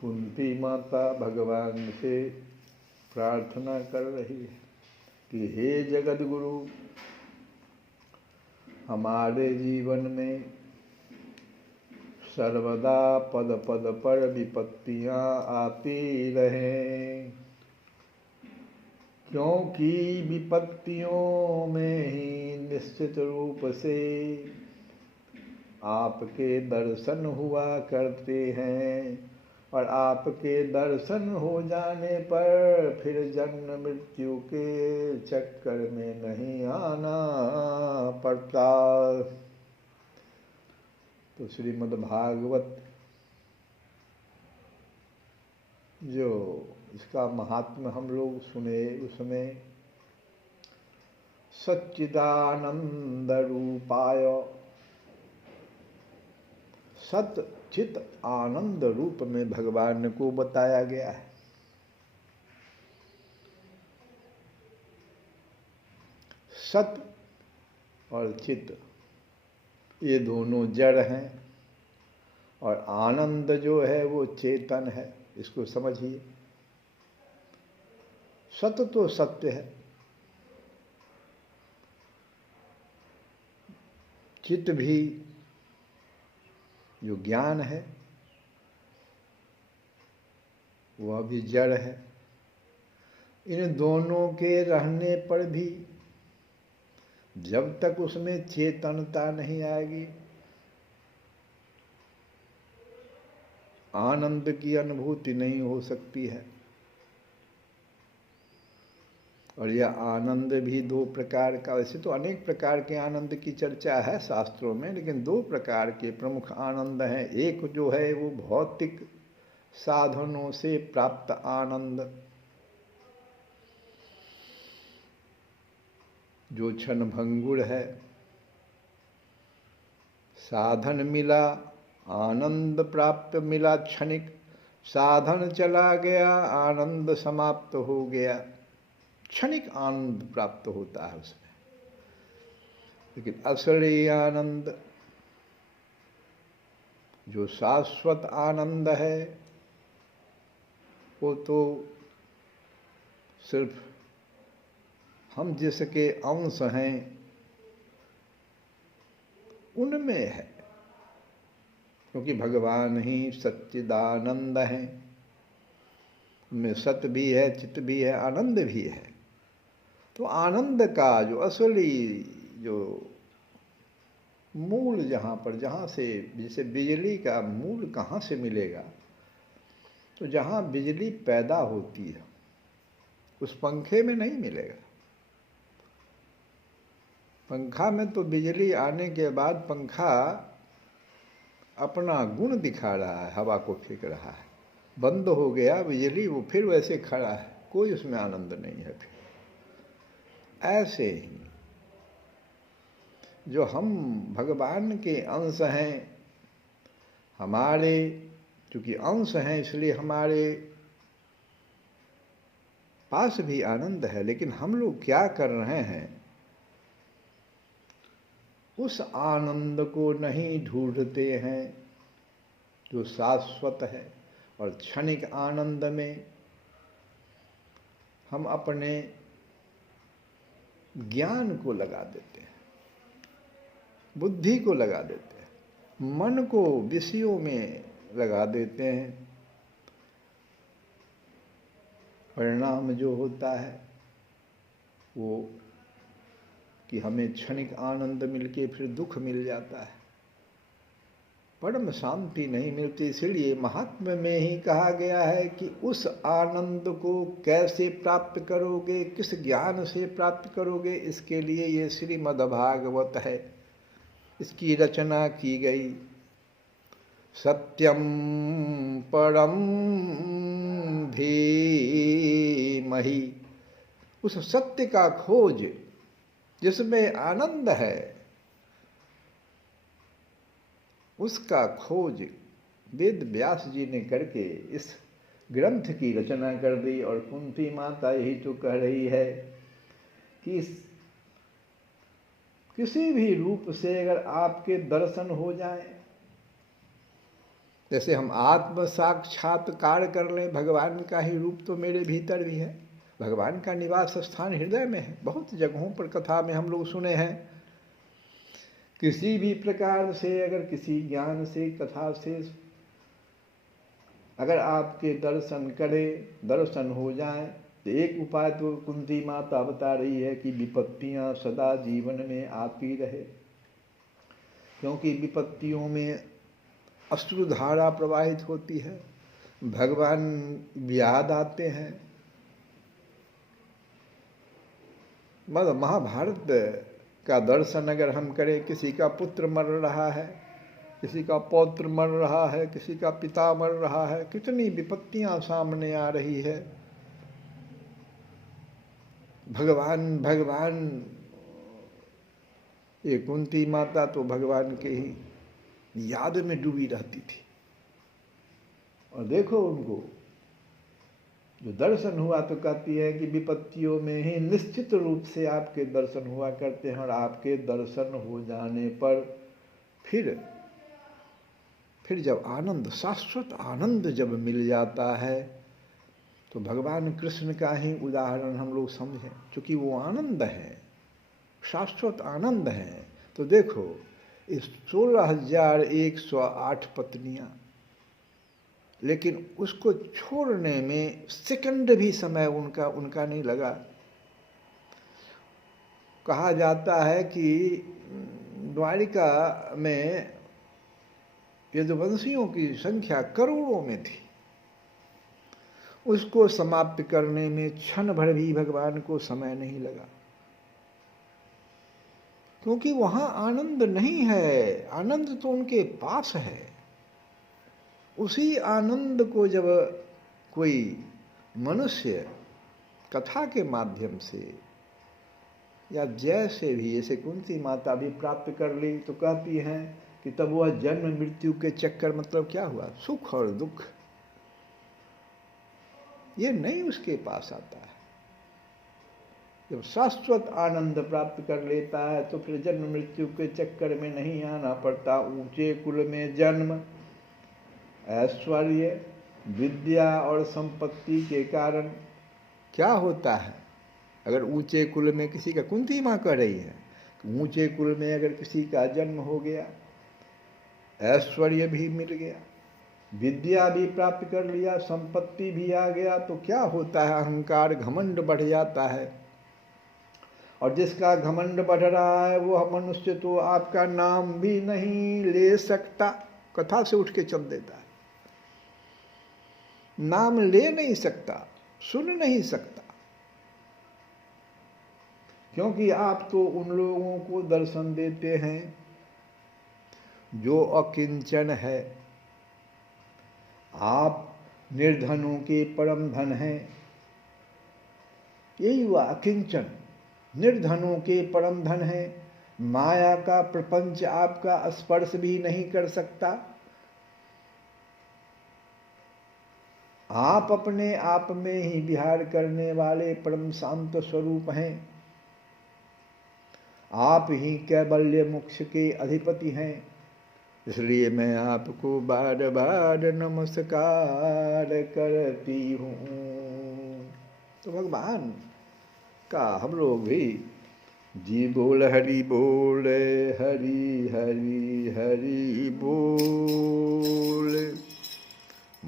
कुंती माता भगवान से प्रार्थना कर रही है कि हे जगत गुरु, हमारे जीवन में सर्वदा पद पद पर विपत्तियां आती रहें, क्योंकि विपत्तियों में ही निश्चित रूप से आपके दर्शन हुआ करते हैं, और आपके दर्शन हो जाने पर फिर जन्म मृत्यु के चक्कर में नहीं आना पड़ता। तो श्रीमद् भागवत जो इसका महात्म्य हम लोग सुने, उसमें सच्चिदानंद रूपाय, सत चित आनंद रूप में भगवान को बताया गया है। सत और चित ये दोनों जड़ हैं, और आनंद जो है वो चेतन है। इसको समझिए, सत तो सत्य है, चित भी जो ज्ञान है वह भी जड़ है। इन दोनों के रहने पर भी जब तक उसमें चेतनता नहीं आएगी, आनंद की अनुभूति नहीं हो सकती है। और यह आनंद भी दो प्रकार का, वैसे तो अनेक प्रकार के आनंद की चर्चा है शास्त्रों में, लेकिन दो प्रकार के प्रमुख आनंद हैं। एक जो है वो भौतिक साधनों से प्राप्त आनंद, जो क्षणभंगुर है। साधन मिला, आनंद प्राप्त मिला क्षणिक, साधन चला गया, आनंद समाप्त हो गया। क्षणिक आनंद प्राप्त होता है उसमें, लेकिन असली आनंद जो शाश्वत आनंद है वो तो सिर्फ हम जिसके अंश हैं उनमें है, क्योंकि भगवान ही सच्चिदानंद हैं। उनमें सत भी है, चित भी है, आनंद भी है। तो आनंद का जो असली जो मूल जहाँ से, जैसे बिजली का मूल कहाँ से मिलेगा, तो जहाँ बिजली पैदा होती है उस पंखे में नहीं मिलेगा। पंखा में तो बिजली आने के बाद पंखा अपना गुण दिखा रहा है, हवा को फेंक रहा है। बंद हो गया बिजली, वो फिर वैसे खड़ा है, कोई उसमें आनंद नहीं है। फिर ऐसे ही जो हम भगवान के अंश हैं, हमारे चूंकि अंश हैं इसलिए हमारे पास भी आनंद है, लेकिन हम लोग क्या कर रहे हैं, उस आनंद को नहीं ढूंढते हैं जो शाश्वत है। और क्षणिक आनंद में हम अपने ज्ञान को लगा देते हैं, बुद्धि को लगा देते हैं, मन को विषयों में लगा देते हैं। परिणाम जो होता है वो कि हमें क्षणिक आनंद मिलके फिर दुख मिल जाता है, परम शांति नहीं मिलती। इसलिए महात्म्य में ही कहा गया है कि उस आनंद को कैसे प्राप्त करोगे, किस ज्ञान से प्राप्त करोगे, इसके लिए ये श्रीमद् भागवत है, इसकी रचना की गई। सत्यम परम धीमहि, उस सत्य का खोज जिसमें आनंद है, उसका खोज वेद व्यास जी ने करके इस ग्रंथ की रचना कर दी। और कुंती माता यही तो कह रही है कि किसी भी रूप से अगर आपके दर्शन हो जाए जैसे हम आत्म साक्षात्कार कर लें, भगवान का ही रूप तो मेरे भीतर भी है, भगवान का निवास स्थान हृदय में है। बहुत जगहों पर कथा में हम लोग सुने हैं, किसी भी प्रकार से अगर किसी ज्ञान से, कथा से अगर आपके दर्शन करे, दर्शन हो जाए, तो एक उपाय तो कुंती माता बता रही है कि विपत्तियां सदा जीवन में आती रहे, क्योंकि विपत्तियों में अश्रुधारा प्रवाहित होती है, भगवान याद आते हैं। मतलब महाभारत का दर्शन अगर हम करें, किसी का पुत्र मर रहा है, किसी का पौत्र मर रहा है, किसी का पिता मर रहा है, कितनी विपत्तियां सामने आ रही है, भगवान भगवान। ये कुंती माता तो भगवान के ही याद में डूबी रहती थी। और देखो उनको जो दर्शन हुआ तो कहती है कि विपत्तियों में ही निश्चित रूप से आपके दर्शन हुआ करते हैं, और आपके दर्शन हो जाने पर फिर जब आनंद, शाश्वत आनंद जब मिल जाता है, तो भगवान कृष्ण का ही उदाहरण हम लोग समझें, क्योंकि वो आनंद है, शाश्वत आनंद है। तो देखो इस 16,108 पत्नियां, लेकिन उसको छोड़ने में सेकंड भी समय उनका नहीं लगा। कहा जाता है कि द्वारिका में यदुवंशियों की संख्या करोड़ों में थी, उसको समाप्त करने में क्षण भर भी भगवान को समय नहीं लगा, क्योंकि वहां आनंद नहीं है, आनंद तो उनके पास है। उसी आनंद को जब कोई मनुष्य कथा के माध्यम से या जैसे भी, जैसे कुंती माता भी प्राप्त कर ली, तो कहती हैं कि तब वह जन्म मृत्यु के चक्कर, मतलब क्या हुआ, सुख और दुख, ये नहीं उसके पास आता है। जब शाश्वत आनंद प्राप्त कर लेता है तो फिर जन्म मृत्यु के चक्कर में नहीं आना पड़ता। ऊंचे कुल में जन्म, ऐश्वर्य, विद्या और संपत्ति के कारण क्या होता है, अगर ऊंचे कुल में किसी का, कुंती मां कह रही है, ऊंचे कुल में अगर किसी का जन्म हो गया, ऐश्वर्य भी मिल गया, विद्या भी प्राप्त कर लिया, संपत्ति भी आ गया, तो क्या होता है, अहंकार, घमंड बढ़ जाता है। और जिसका घमंड बढ़ रहा है वह मनुष्य तो आपका नाम भी नहीं ले सकता, कथा से उठ के चल देता है, नाम ले नहीं सकता, सुन नहीं सकता, क्योंकि आप तो उन लोगों को दर्शन देते हैं जो अकिंचन है। आप निर्धनों के परम धन हैं, यही हुआ अकिंचन, निर्धनों के परम धन है। माया का प्रपंच आपका स्पर्श भी नहीं कर सकता। आप अपने आप में ही विहार करने वाले परम शांत स्वरूप हैं। आप ही कैवल्य मोक्ष के अधिपति हैं, इसलिए मैं आपको बार बार नमस्कार करती हूँ। तो भगवान का हम लोग भी जी बोल, हरि बोल, हरि हरि हरि बोल,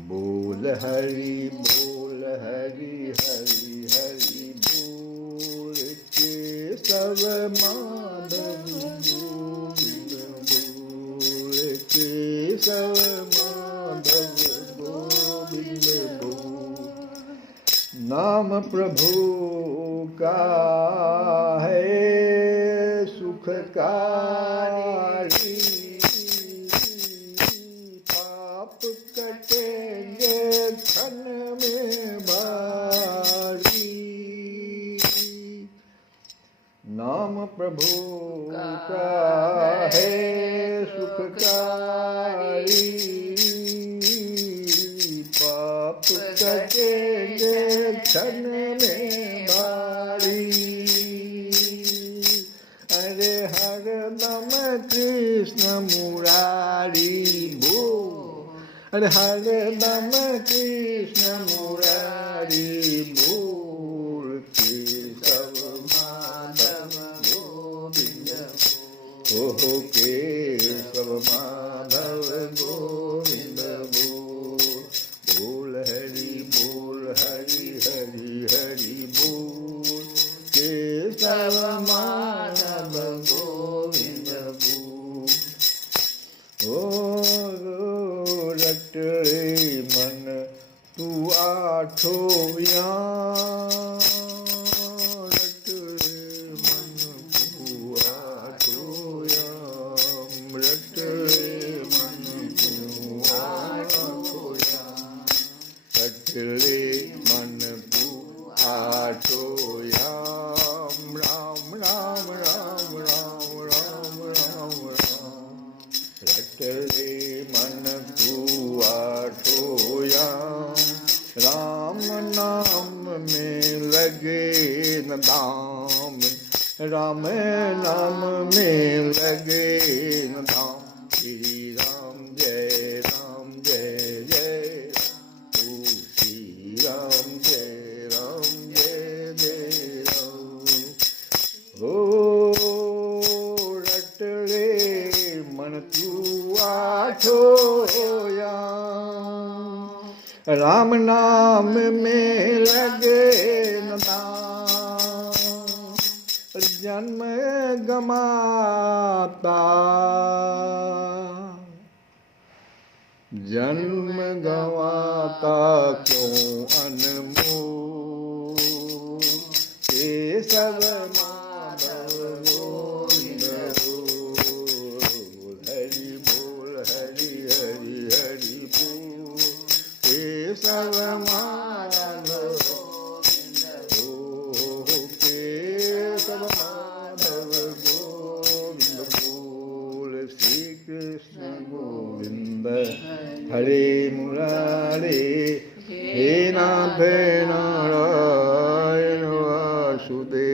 बोल हरि बोल, हरि हरि हरि बोल, केशव माधव गोविंद बोल, केशव माधव गोविंद बोल। नाम प्रभु का है सुखकारी, पाप कटेंगे क्षण में भारी। नाम प्रभु का है सुखकारी, पाप कटेंगे क्षण में भारी। अरे हर नम कृष्ण मुरारी बोल, जगदम कृष्ण मुरारी बोल केशव माधव गोविंद हो केशव माधव गोविंद बोल हरि हरि हरि बोल केशव माधव गोविंद बोल। ओ रटले मन तू आठो याम, रटले मन तू आठो याम, रटले मन तू आठो याम, रटले मन तू आठो याम। राम राम राम राम राम राम राम, रटले मन तू आठो याम। राम नाम में लगे न दाम, राम नाम में लगे न दाम। श्री राम जय जय राम, श्री राम जय जय राम। ओ रटले मन तू आठो याम, राम नाम में लगे न दाम। जन्म गमाता, जन्म गवाता क्यों अनमोल, केशव माधव गोविंद बोल। हरि बोल हरि हरि हरि बोल केशव माधव गोविंद हो केशव माधव गोविंद बोल। श्री कृष्ण गोविंद हरे मुरारे, हे नाथ नारायण वासुदेव।